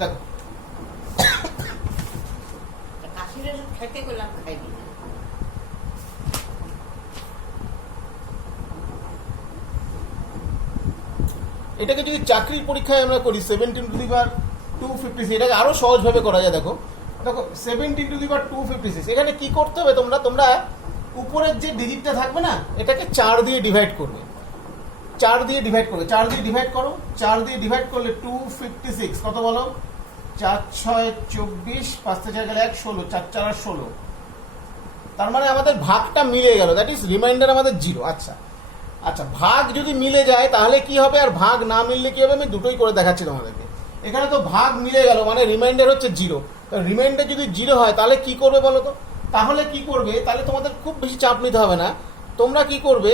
দেখো কাশিটা খাইতে করলাম খাইবি না। এটাকে যদি চাকরির পরীক্ষায় আমরা করি 17^256, এটাকে আরো সহজভাবে করা যায়। দেখো দেখো 17^256, এখানে কি করতে হবে তোমরা উপরের যে ডিজিটটা থাকবে না, এটাকে 4 দিয়ে ডিভাইড করবে। 4 দিয়ে ডিভাইড করবে, 4 দিয়ে ডিভাইড করো। 4 দিয়ে ডিভাইড করলে 256 কত বলো? 4 6 24, 5 4 গেলে 1 16, 4 4 16। তার মানে আমাদের ভাগটা মিলে গেল, দ্যাট ইজ রিমাইন্ডার আমাদের 0। আচ্ছা আচ্ছা, ভাগ যদি মিলে যায় তাহলে কি হবে, আর ভাগ না মিললে কি হবে, আমি দুটোই করে দেখাচ্ছি তোমাদেরকে। এখানে তো ভাগ মিলে গেল, মানে রিমাইন্ডার হচ্ছে 0। রিমাইন্ডার যদি 0 হয় তাহলে কি করবে বলো তো? তাহলে কি করবে, তাহলে তোমাদের খুব বেশি চাপ নিতে হবে না। তোমরা কি করবে,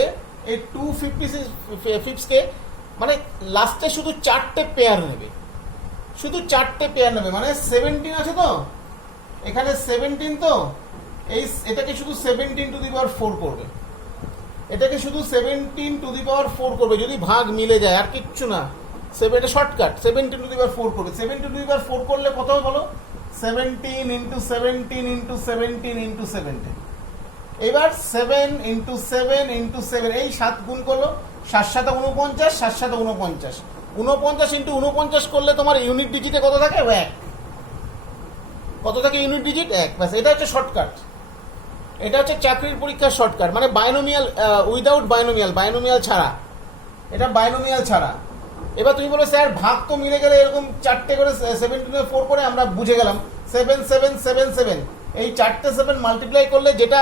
এই 256কে মানে লাস্টে শুধু 4টে পেয়ার নেবে, শুধু 4টে পেয়ার নেবে। মানে 17 আছে তো এখানে, 17 তো এটাকে শুধু 17^4 করবে, এটাকে শুধু 17^4 করবে যদি ভাগ মিলে যায়, আর কিচ্ছু না। এটা শর্টকাট, 17^4 করবে। 17^4 করলে কত হবে বলো? 17 × 17 × 17 × 17। এবার 7 × 7 × 7, এই 7 গুণ করলো, 7 7 49, 7 7 49, 49 × 49 করলে তোমার ইউনিট ডিজিটে কত থাকে? 1। কত থাকে ইউনিট ডিজিট? 1। ব্যাস, এটা হচ্ছে শর্টকাট। এটা হচ্ছে চাকরির পরীক্ষার শর্টকাট, মানে বাইনোমিয়াল, উইদাউট বাইনোমিয়াল, বাইনোমিয়াল ছাড়া। এটা বাইনোমিয়াল ছাড়া। এবার তুমি বলো স্যার ভাগ তো মিলে গেলে এরকম 4টে করে 17^4 করে আমরা বুঝে গেলাম 7 7 7 7, এই 4টে 7 মাল্টিপ্লাই করলে যেটা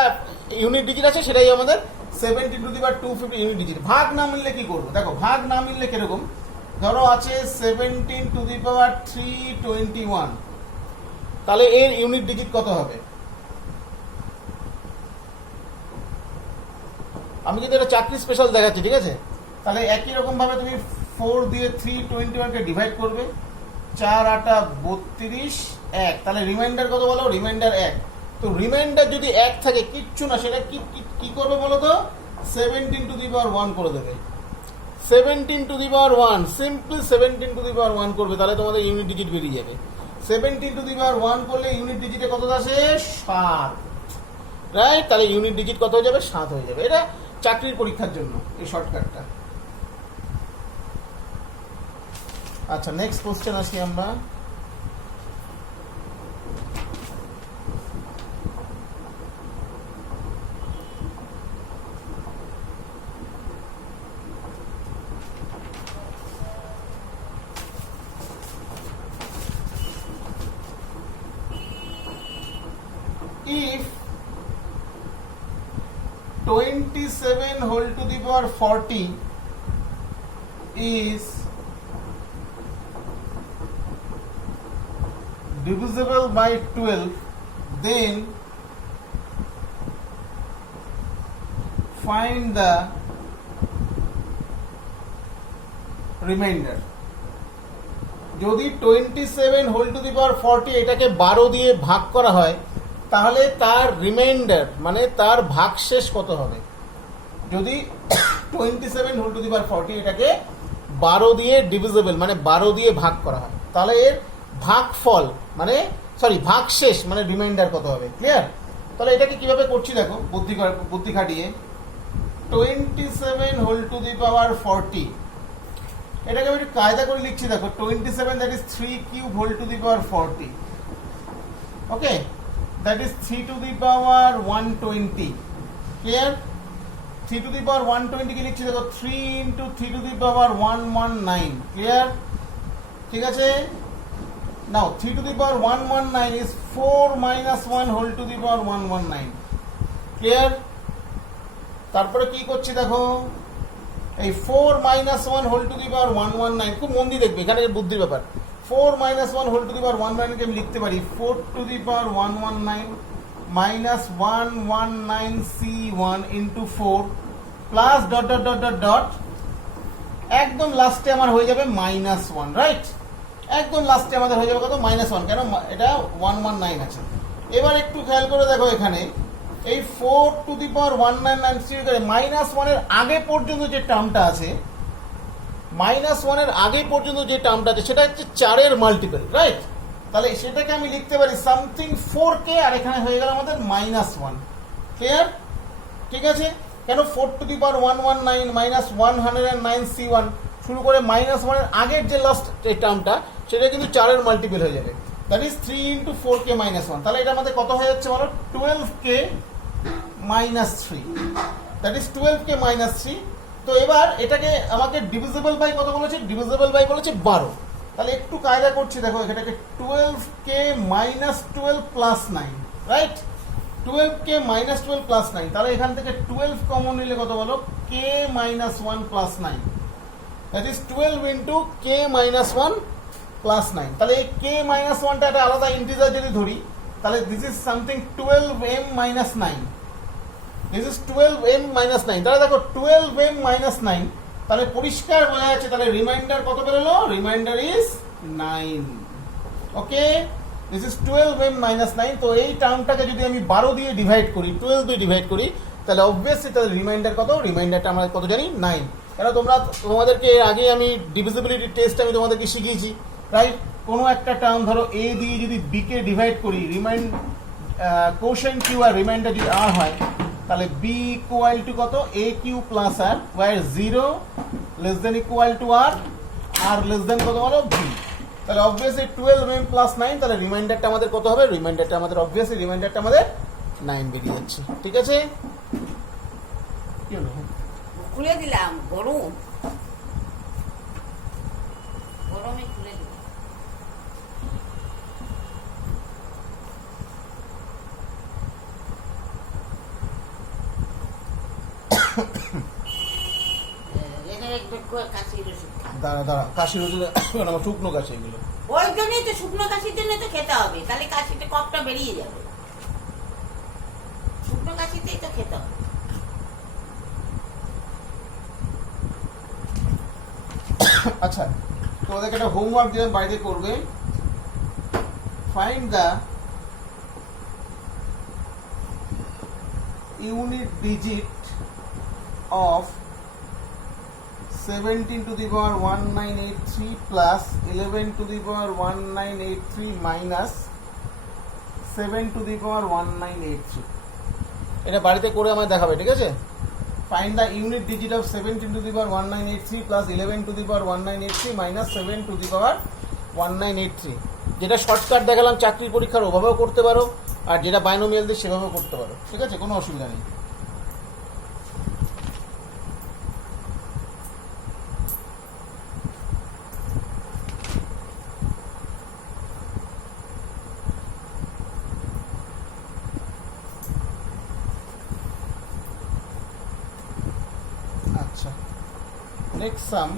ইউনিট ডিজিট আছে সেটাই আমাদের 17^250 ইউনিট ডিজিট। ভাগ না মিললে কি করবো? দেখো ভাগ না মিললে কিরকম, ধরো আছে 17^321, তাহলে এর ইউনিট ডিজিট কত হবে? আমি কিন্তু এটা চাকরি স্পেশাল দেখাচ্ছি, ঠিক আছে? তাহলে একই রকম ভাবে তুমি 4 দিয়ে 321কে ডিভাইড করবে, 4 8 32, 1। তাহলে রিমাইন্ডার কত বলো? রিমাইন্ডার 1। তো রিমাইন্ডার যদি 1 থাকে, কিচ্ছু না, সেটা কি করবে বলো তো? 17^1 করে দেবে। 17^1, সিম্পল 17^1 করবে, তাহলে তোমাদের ইউনিট ডিজিট বেরিয়ে যাবে। 17^1 করলে ইউনিট ডিজিটে কত আসে? 7, রাইট? তাহলে ইউনিট ডিজিট কত হয়ে যাবে? 7 হয়ে যাবে। এটা চাকরির পরীক্ষার জন্য এই শর্টকাটটা। আচ্ছা, নেক্সট কোশ্চেন আসি আমরা। If 27^40 is divisible by 12, then find the remainder. যদি 27^40 এটাকে 12 দিয়ে ভাগ করা হয়, তাহলে তার রিমাইন্ডার মানে তার ভাগশেষ কত হবে? যদি 27^40 এটাকে 12 দিয়ে ডিভিজিবল মানে 12 দিয়ে ভাগ করা হয়, তাহলে এর ভাগফল মানে ভাগশেষ মানে রিমাইন্ডার কত হবে? ক্লিয়ার? তাহলে এটাকে কিভাবে করছি দেখো, বুদ্ধি খাটিয়ে। 27^40, এটাকে আমি একটু কায়দা করে লিখছি। দেখো 27, that is 3^40, okay, that is 3^120. Clear? 3^120 কি লিখছি দেখো, 3 × 3^119. Clear? ঠিক আছে? Now 3^119 is 4 - 1^119. Clear? তারপরে কি করছি দেখো, এই 4 - 1^119, খুব মন দিয়ে দেখবে, এখানে বুদ্ধির ব্যাপার। 4 - 1^119 কে আমি লিখতে পারি 4^119 minus 119C1 into 4 plus dot dot dot dot dot, একদম লাস্টে আমার হয়ে যাবে -1, রাইট? একদম লাস্টে আমাদের হয়ে যাবে কত? -1, কেন? এটা 119 আছে। এবার একটু খেয়াল করে দেখো, এখানে এই 4^199 -1 এর আগে পর্যন্ত যে টার্মটা আছে, -1 এর আগে পর্যন্ত যে টার্মটা আছে সেটা হচ্ছে 4 এর মাল্টিপল, রাইট? তাহলে সেটাকে আমি লিখতে পারি সামথিং 4k, আর এখানে হয়ে গেল আমাদের -1। ক্লিয়ার? ঠিক আছে? কেন 4⁻119 -109c1 শুরু করে -1 এর আগের যে লাস্ট টার্মটা সেটা কিন্তু 4 এর মাল্টিপল হয়ে যাবে। That is 3 × 4k -1। তাহলে এটা আমাদের কত হয়ে যাচ্ছে বলো? 12k -3। That is 12k -3। তো এবার এটাকে আমাকে ডিভিজিবল বাই কত বলেছে? ডিভিজিবল বাই বলেছে 12। তাহলে একটু কায়দা করছি, দেখো এটাকে 12k -12 + 9, রাইট? 12k -12 + 9। তাহলে এখান থেকে 12 কমন নিলে কত বলো? k -1 + 9। That is 12 × k -1 + 9। তাহলে এই k -1টা একটা আলাদা ইন্টিজার যদি ধরি, তাহলে this is something 12m - 9। This is 12m - 9। তাহলে দেখো 12m - 9, তাহলে পরিষ্কার বোঝা যাচ্ছে তাহলে রিমাইন্ডার কত বেরোলো? Reminder is 9। Okay, this is 12m - 9। তো এই টার্মটাকে যদি আমি 12 দিয়ে ডিভাইড করি, 12 দিয়ে ডিভাইড করি, তাহলে অবভিয়াসলি তাহলে রিমাইন্ডার কত? রিমাইন্ডারটা আমরা কত জানি? 9। কেন তোমাদেরকে এর আগে আমি ডিভিজিবিলিটি টেস্ট আমি তোমাদেরকে শিখিয়েছি, রাইট? কোনো একটা টার্ম ধরো a দিয়ে যদি b কে ডিভাইড করি, কোশেন্ট q আর রিমাইন্ডার যদি r হয়, তাহলে b = কত? aq + r, where 0 <= r, r কত বলো? b। তাহলে অবভিয়াসলি 12m + 9, তাহলে রিমাইন্ডারটা আমাদের কত হবে? রিমাইন্ডারটা আমাদের অবভিয়াসলি রিমাইন্ডারটা আমাদের 9 বেরিয়ে যাচ্ছে। ঠিক আছে? কি হলো? খুলে দিলাম, গরমে খুলে দিলাম। এখানে একটু কাশির ওষুধ খা। দাঁড়া, কাশির ওষুধ আমার শুকনো কাশি এগুলো। ওই জন্যই তো শুকনো কাশির জন্য তো খেতে হবে, তাহলে কাশিটা কফটা বেরিয়ে যাবে। শুকনো কাশিতেই তো খেতে হবে। আচ্ছা, তোমাদেরকে একটা হোমওয়ার্ক দিলাম, বাড়িতে করবে। Find the unit digit of 17⁻1983 plus 11⁻1983 minus 7⁻1983। এটা বাড়িতে করে আমায় দেখাবে, ঠিক আছে? Find the unit digit of 17⁻1983 plus 11⁻1983 minus 7⁻1983। যেটা শর্টকাট দেখালাম চাকরির পরীক্ষার ওভাবেও করতে পারো, আর যেটা বাইনোমিয়াল দিয়ে সেভাবেও করতে পারো। ঠিক আছে, কোনো অসুবিধা নেই। আচ্ছা, next some.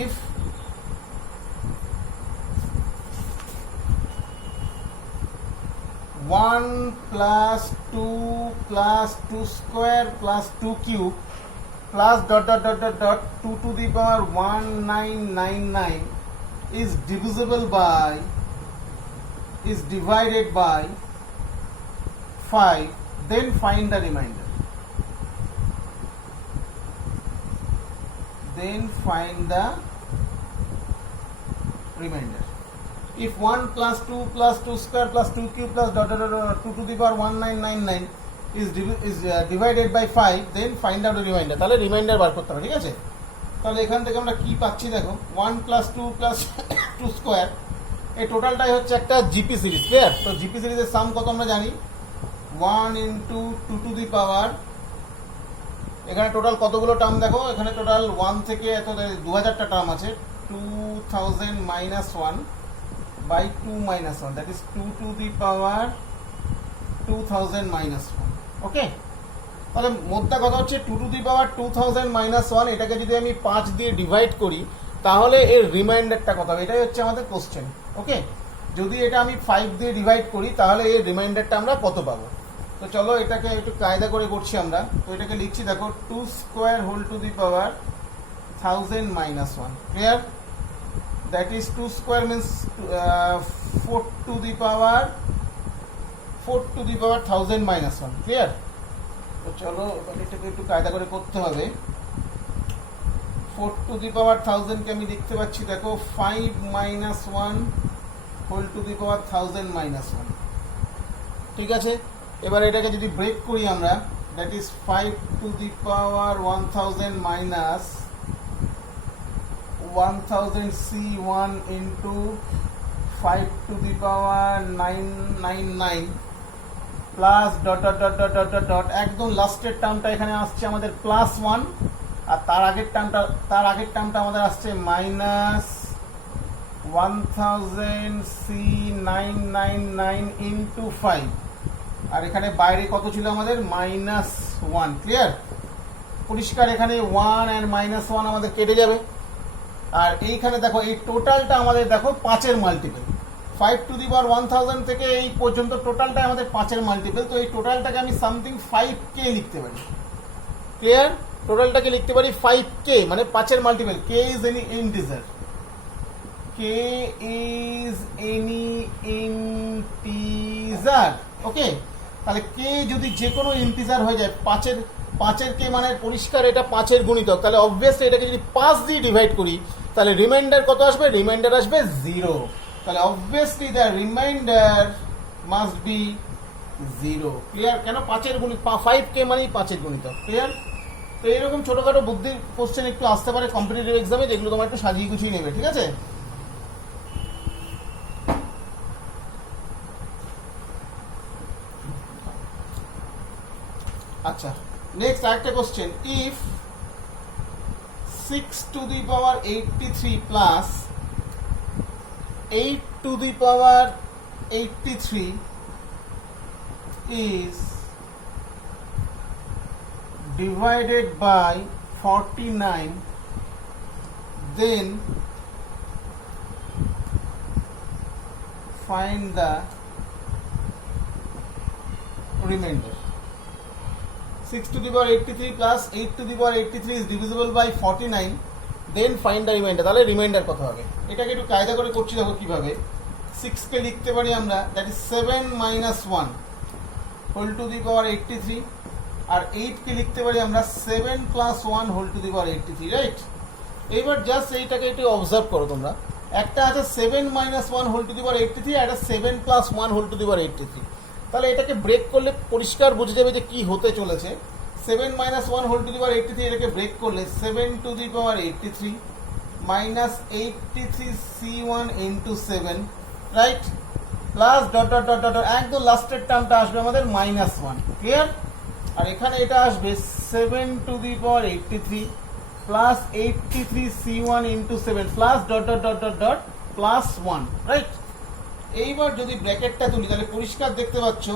If one plus two plus two square plus two cube plus dot 2 to the power 1999 is divisible by, is divided by 5, then find the remainder. Then find the remainder. If 1 plus 2 plus 2 square plus 2 cube plus dot 2 to the power 1999 is divided by 5, then find out the remainder. তাহলে reminder বার করতে হবে, ঠিক আছে? তাহলে এখান থেকে আমরা কি পাচ্ছি দেখো, 1 plus 2 plus 2 স্কোয়ার, এই টোটালটাই হচ্ছে একটা জিপি সিরিজ। ক্লিয়ার? তো জিপি সিরিজের সাম কত আমরা জানি, 1 into 2 to the power, এখানে টোটাল কতগুলো টার্ম দেখো, এখানে টোটাল 1 থেকে এত 2000টা টার্ম আছে। 2000 minus 1 by 2 minus 1, that is 2 to the power 2000 minus 1. ওকে, তাহলে মোদ্দা কথা হচ্ছে 2 to the power 2000 minus 1, এটাকে যদি আমি 5 দিয়ে ডিভাইড করি তাহলে এর রিমাইন্ডারটা কত হবে, এটাই হচ্ছে আমাদের কোশ্চেন। ওকে, যদি এটা আমি 5 দিয়ে ডিভাইড করি তাহলে এর রিমাইন্ডারটা আমরা কত পাবো। তো চলো এটাকে একটু কায়দা করে করছি আমরা। তো এটাকে লিখছি দেখো, 2 square whole to the power 1000 minus 1। Clear? That is 2 square means 4 to the power 1000 minus 1, clear? তো চলো এটাকে একটু কায়দা করে করতে হবে। 4 টু দি পাওয়ার 1000 কে আমি লিখতে পাচ্ছি দেখো 5 minus 1 whole to the power 1000 minus 1, ঠিক আছে? এবার এটাকে যদি ব্রেক করি আমরা, that is 5 to the power 1000 minus 1000 C1 into 5 to the power 999 plus dot dot dot dot dot dot dot, একদম লাস্টের টার্মটা এখানে আসছে আমাদের প্লাস 1, আর তার আগের টার্মটা আমাদের আসছে মাইনাস 1000 C999 ইন্টু 5, আর এখানে বাইরে কত ছিল আমাদের মাইনাস 1, ক্লিয়ার? পরিষ্কার এখানে 1 আর মাইনাস 1 আমাদের কেটে যাবে, আর এইখানে দেখো এই টোটালটা আমাদের দেখো 5-এর মাল্টিপল। 5 টু দি পাওয়ার 1000 থেকে এই পর্যন্ত টোটালটা আমাদের 5-এর মাল্টিপল, তো এই টোটালটাকে আমি সামথিং 5k লিখতে পারি, ক্লিয়ার? টোটালটাকে লিখতে পারি 5k, মানে 5-এর multiple. k is any integer, k is any integer, okay? তাহলে k যদি যে কোনো ইন্টিজার হয়ে যায়, 5-এর k মানে পরিষ্কার এটা 5-এর গুণিতক, তাহলে অবভিয়াসলি এটাকে যদি 5 দিয়ে ডিভাইড করি তাহলে রিমাইন্ডার কত আসবে? রিমাইন্ডার আসবে 0, তাহলে obviously the reminder must be 0, clear? কেন? 5-এর গুণিত, 5k মানেই 5-এর গুণিতক, ক্লিয়ার? তো এইরকম ছোটখাটো বুদ্ধির কোশ্চেন একটু আসতে পারে কম্পিটিটিভ এক্সামে, যেগুলো তোমার একটু সাজিয়ে গুছিয়ে নেবে, ঠিক আছে? আচ্ছা, নেক্সট আরেকটা question, if 6 two the power 83 plus 8 to the power 83 is divided by 49, then find the remainder. 6 to the power 83 plus 8 to the power 83 is divisible by 49, then find the remainder. তাহলে reminder কত হবে? এটাকে একটু কায়দা করে করছি, দেখো কিভাবে। 6 কে লিখতে পারি আমরা, that is 7 minus 1 whole to the power 83, আর 8 কে লিখতে পারি আমরা 7 plus 1 whole to the power 83, right? এইবার জাস্ট এইটাকে একটু অবজার্ভ করো তোমরা, একটা আছে 7 minus 1 whole to the power 83, আর একটা 7 plus 1 whole to the power 83, তাহলে এটাকে ব্রেক করলে পরিষ্কার বুঝে যাবে যে কি হতে চলেছে। 7 minus 1 whole to the power 83, এটাকে ব্রেক করলে 7 two the power 83 minus 83 C1 into 7, right? Plus dot dot dot dot, একদম লাস্টের টার্মটা আসবে আমাদের মাইনাস 1, ক্লিয়ার? আর এখানে এটা আসবে 7 two the power 83 plus 83 C1 into 7 plus dot dot dot dot dot plus 1, right? এইবার যদি ব্র্যাকেটটা তুলি তাহলে পরিষ্কার দেখতে পাচ্ছ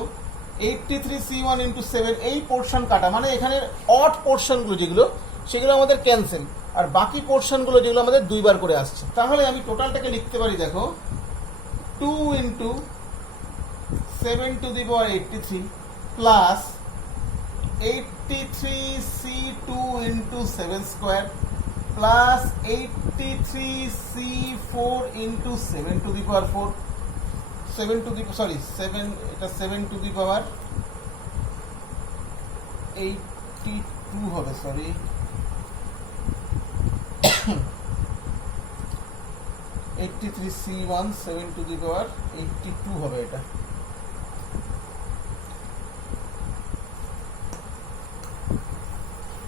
83 C1 ইন্টু 7, এই পোর্শন কাটা, মানে এখানে অড পোর্শনগুলো যেগুলো সেগুলো আমাদের ক্যান্সেল, আর বাকি পোর্শনগুলো যেগুলো আমাদের দুইবার করে আসছে। তাহলে আমি টোটালটাকে লিখতে পারি দেখো 2 into 7 two the power 83 plus 83 C2 into 7 square plus 83 C4 into 7 two the power 4, 7 to the sorry 7, এটা 7 টু দি পাওয়ার 82 হবে, সরি 83 C1 7 টু দি পাওয়ার 82 হবে, এটা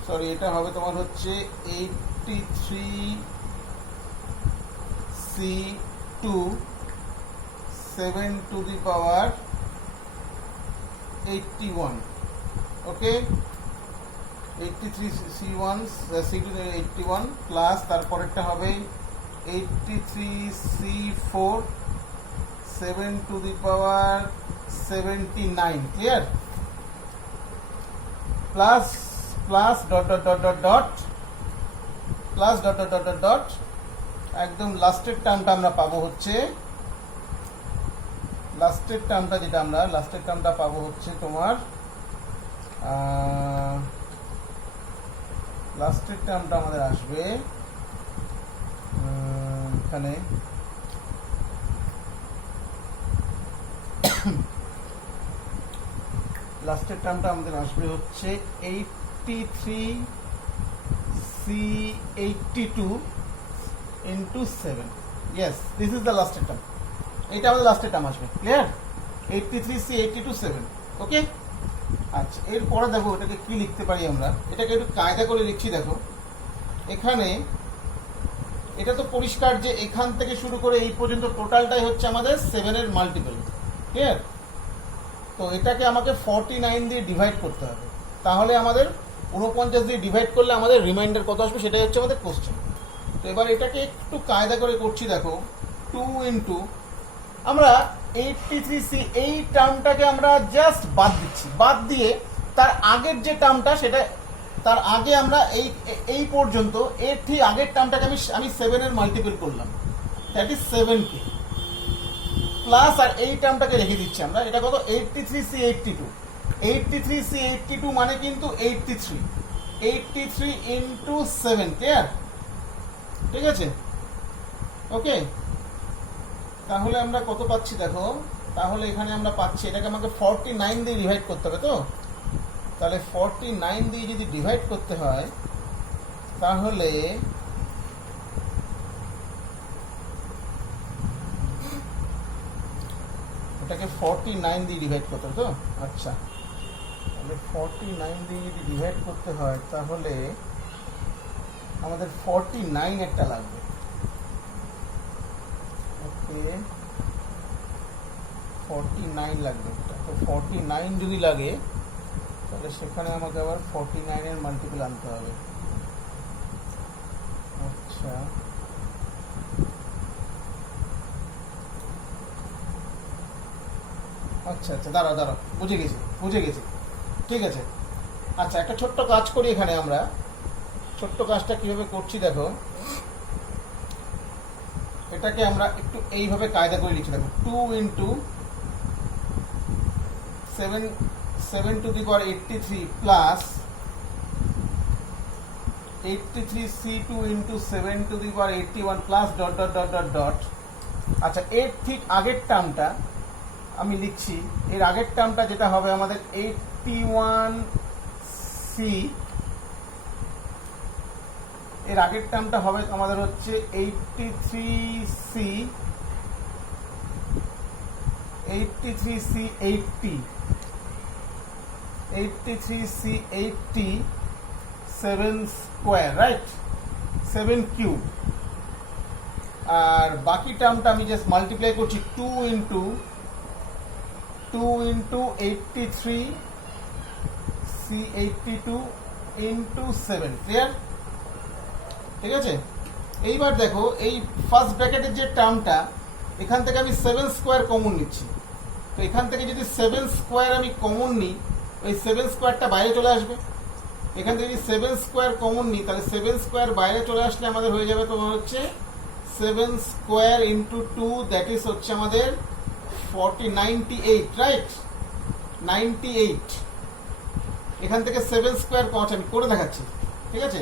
সরি এটা হবে তোমার হচ্ছে 83 C2 7 to the power 81, okay? 83 C1 C2 81 plus তারপরেরটা হবে 83 C4 7 to the power 79, clear? Plus plus dot dot dot dot dot plus dot dot dot dot dot, একদম লাস্টের টার্মটা আমরা পাবো হচ্ছে, লাস্টের টার্মটা পাবো হচ্ছে তোমার, লাস্টের টার্মটা আমাদের আসবে এখানে লাস্টের টার্মটা আমাদের আসবে হচ্ছে 83C82 into 7। Yes, this is the লাস্টের টার্ম। এটা আমাদের লাস্টের টার্ম আসবে। ক্লিয়ার? 83C82 7। ওকে, আচ্ছা, এরপরে দেখো এটাকে কি লিখতে পারি আমরা। এটাকে একটু কায়দা করে লিখছি। দেখো এখানে এটা তো পরিষ্কার যে এখান থেকে শুরু করে এই পর্যন্ত টোটালটাই হচ্ছে আমাদের 7 এর মাল্টিপল। ক্লিয়ার? তো এটাকে আমাকে 49 দিয়ে ডিভাইড করতে হবে। তাহলে আমাদের 49 দিয়ে ডিভাইড করলে আমাদের রিমাইন্ডার কত আসবে সেটাই হচ্ছে আমাদের কোশ্চেন। তো এবার এটাকে একটু কায়দা করে করছি। দেখো 2 ইন্টু আমরা 83C এই টার্মটাকে আমরা জাস্ট বাদ দিচ্ছি। বাদ দিয়ে তার আগের যে টার্মটা সেটা তার আগে আমরা এই পর্যন্ত এর ঠিক আগের টার্মটাকে আমি 7 এর মাল্টিপল করলাম, দ্যাট ইজ 7K প্লাস আর এই টার্মটাকে রেখে দিচ্ছি আমরা। এটা কত? 83C82। 83C82 মানে কিন্তু 83 ইন্টু 7। ক্লিয়ার? ঠিক আছে, ওকে। তাহলে আমরা কত পাচ্ছি দেখো। তাহলে এখানে আমরা পাচ্ছি, এটাকে আমাকে 49 দিয়ে ডিভাইড করতে হবে। তো তাহলে 49 দিয়ে যদি ডিভাইড করতে হয় তাহলে এটাকে 49 দিয়ে ডিভাইড করতে হবে। তো আচ্ছা, তাহলে 49 দিয়ে যদি ডিভাইড করতে হয় তাহলে আমাদের 49 একটা লাগবে। ওকে, 49 লাগবে। তো 49 যদি লাগে তাহলে সেখানে আমাকে আবার 49 এর মাল্টিপল আনতে হবে। আচ্ছা, আচ্ছা আচ্ছা, দাঁড়াও, বুঝে গেছি। ঠিক আছে, আচ্ছা, একটা ছোট্ট কাজ করি এখানে আমরা। ছোট্ট কাজটা কিভাবে করছি দেখো। এটাকে আমরা একটু এইভাবে কায়দা করে লিখছি। দেখো 2 into 7 two the power 83 plus 83C2 into 7 two the power 81 plus dot dot dot dot dot. আচ্ছা, এর ঠিক আগের টার্মটা আমি লিখছি। এর আগের টার্মটা যেটা হবে আমাদের 81C, এর আগের টার্মটা হবে আমাদের হচ্ছে 83C80 7 স্কোয়ার, রাইট? 7 কিউব। আর বাকি টার্মটা আমি জাস্ট মাল্টিপ্লাই করছি 2 ইন্টু 83C82 ইন্টু 7। ক্লিয়ার? ঠিক আছে, এইবার দেখো এই ফার্স্ট ব্র্যাকেটের যে টার্মটা, এখান থেকে আমি 7 স্কোয়ার কমন নিচ্ছি। তো এখান থেকে যদি 7 স্কোয়ার আমি কমন নিই, ওই 7 স্কোয়ারটা বাইরে চলে আসবে। এখান থেকে যদি 7 স্কোয়ার কমন নিই তাহলে 7 স্কোয়ার বাইরে চলে আসলে আমাদের হয়ে যাবে তোমার হচ্ছে 7 স্কোয়ার ইন্টু 2, দ্যাট ইজ হচ্ছে আমাদের 98, রাইট? 98। এখান থেকে 7 স্কোয়ার কমছে, আমি করে দেখাচ্ছি। ঠিক আছে,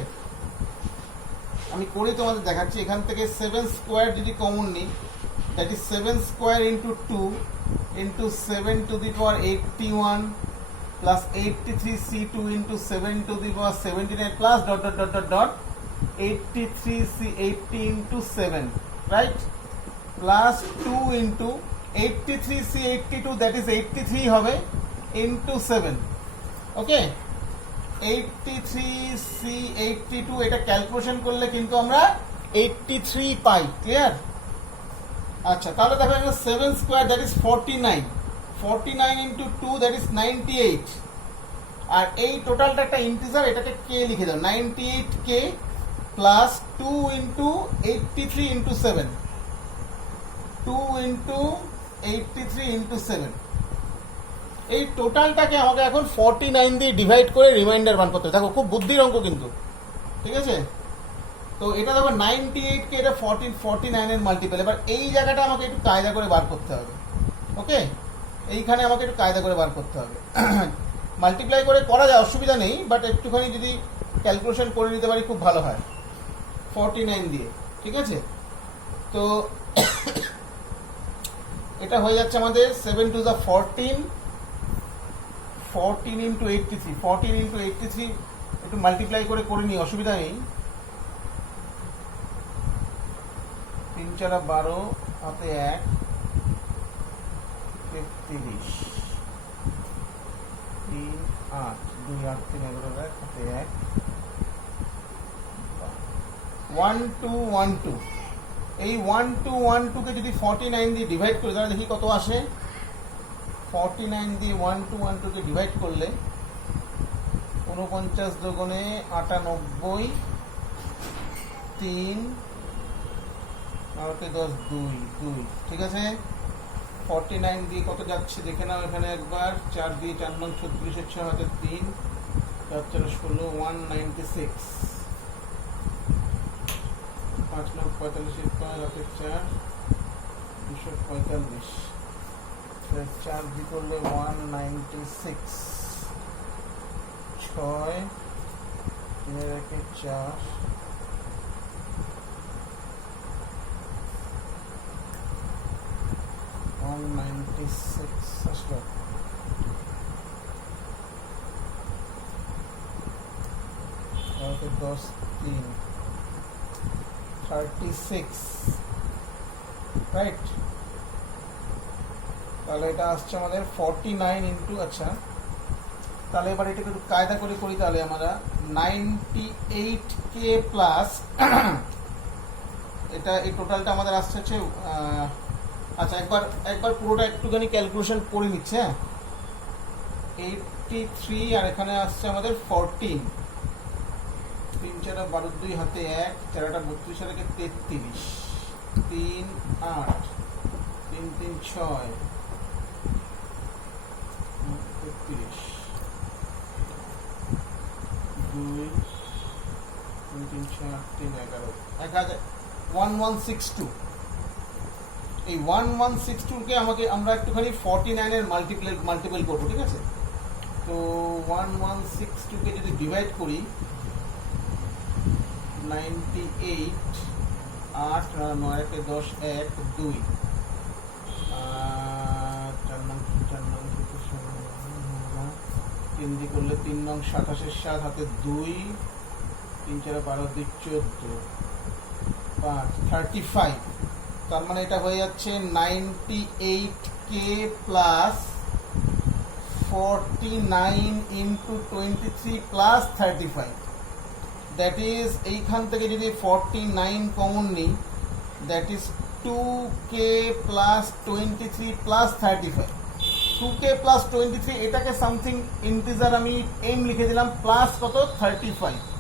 আমি করে তোমাদের দেখাচ্ছি। এখান থেকে 7 স্কোয়ার যদি কমন নিই, that is 7 square into 2 into 7 two the power 81 plus 83C2 into 7 two the power 79 plus dot dot dot dot dot 83C80 into 7, right? Plus 2 into 83C82, that is 83 হবে ইন্টু 7। ওকে, 83C82 এটা calculation করলে কিন্তু আমরা 83 পাই। Clear? আচ্ছা, তাহলে দেখো এখানে 7 square that is 49 into 2 that is 98। আর এই টোটালটা একটা ইন্টিজার, এটাকে কে লিখে দাও, 98K plus 2 into 83 into 7, 2 into 83 into 7। এই টোটালটাকে আমাকে এখন 49 দিয়ে ডিভাইড করে রিমাইন্ডার বার করতে হবে। দেখো খুব বুদ্ধির অঙ্ক কিন্তু। ঠিক আছে, তো এটা দেখো 98K, এটা 49 এর মাল্টিপল। এবার এই জায়গাটা আমাকে একটু কায়দা করে বার করতে হবে। ওকে, এইখানে আমাকে একটু কায়দা করে বার করতে হবে। মাল্টিপ্লাই করে করা যায়, অসুবিধা নেই, বাট একটুখানি যদি ক্যালকুলেশন করে নিতে পারি খুব ভালো হয় 49 দিয়ে। ঠিক আছে, তো এটা হয়ে যাচ্ছে আমাদের 7 টু দ্য 14, 14 ইন্টু 83, 14 ইন্টু 83 একটু মাল্টিপ্লাই করে নিই, অসুবিধা নেই। 3 4 12 হাতে 1 33, 3 8 2 8 3 11 1 হাতে 1 1 2 1 2। এই 1 2 1 2 কে যদি 49 দিয়ে ডিভাইড করি তাহলে দেখি কত আসে। 49 দিয়ে 1 2 1 2 কে ডিভাইড করলে 49 দুগুণে 98, 3 আর 10 2 2, ঠিক আছে। 49 দিয়ে কত যাচ্ছে দেখে নাও এখানে একবার, 4 দিয়ে 4 9 36, 6 হাতে 3 4 4 16, 196, 5 9 45, 5 হাতে 4 245, 4 দিয়ে করলে 196, 6 3 রেখে 4 196 আসলো। তারপরে 10 3 36, রাইট। তাহলে এটা আসছে আমাদের 49 ইন্টু, আচ্ছা তাহলে এবার এটাকে একটু কায়দা করে করি। তাহলে আমরা 98K প্লাস এটা এই টোটালটা আমাদের আসছে হচ্ছে, আচ্ছা একবার পুরোটা একটুখানি ক্যালকুলেশন করে নিচ্ছে। 83 আর এখানে আসছে আমাদের 14, 3 4 12 2 হাতে 1 4 32 আর 33, 3 8 3 3 6 33, 2 3 3 6 3 11 1162। এই 1162 কে আমরা একটুখানি 49 এর মাল্টিপল করবো, ঠিক আছে। তো 1162 কে যদি ডিভাইড করি 98 8 9 10 1 2 4 9 3 দিয়ে করলে 3 9 27 7 হাতে 2 3 4 12 2 14 5 35। তার মানে এটা হয়ে যাচ্ছে 98K plus 49 into 23 plus 35, that is এইখান থেকে যদি 49 কমন নিই that is 2K plus 23 plus 35, 2K plus 23, এটাকে সামথিং ইন্টিজার আমি এম লিখে দিলাম প্লাস কত 35।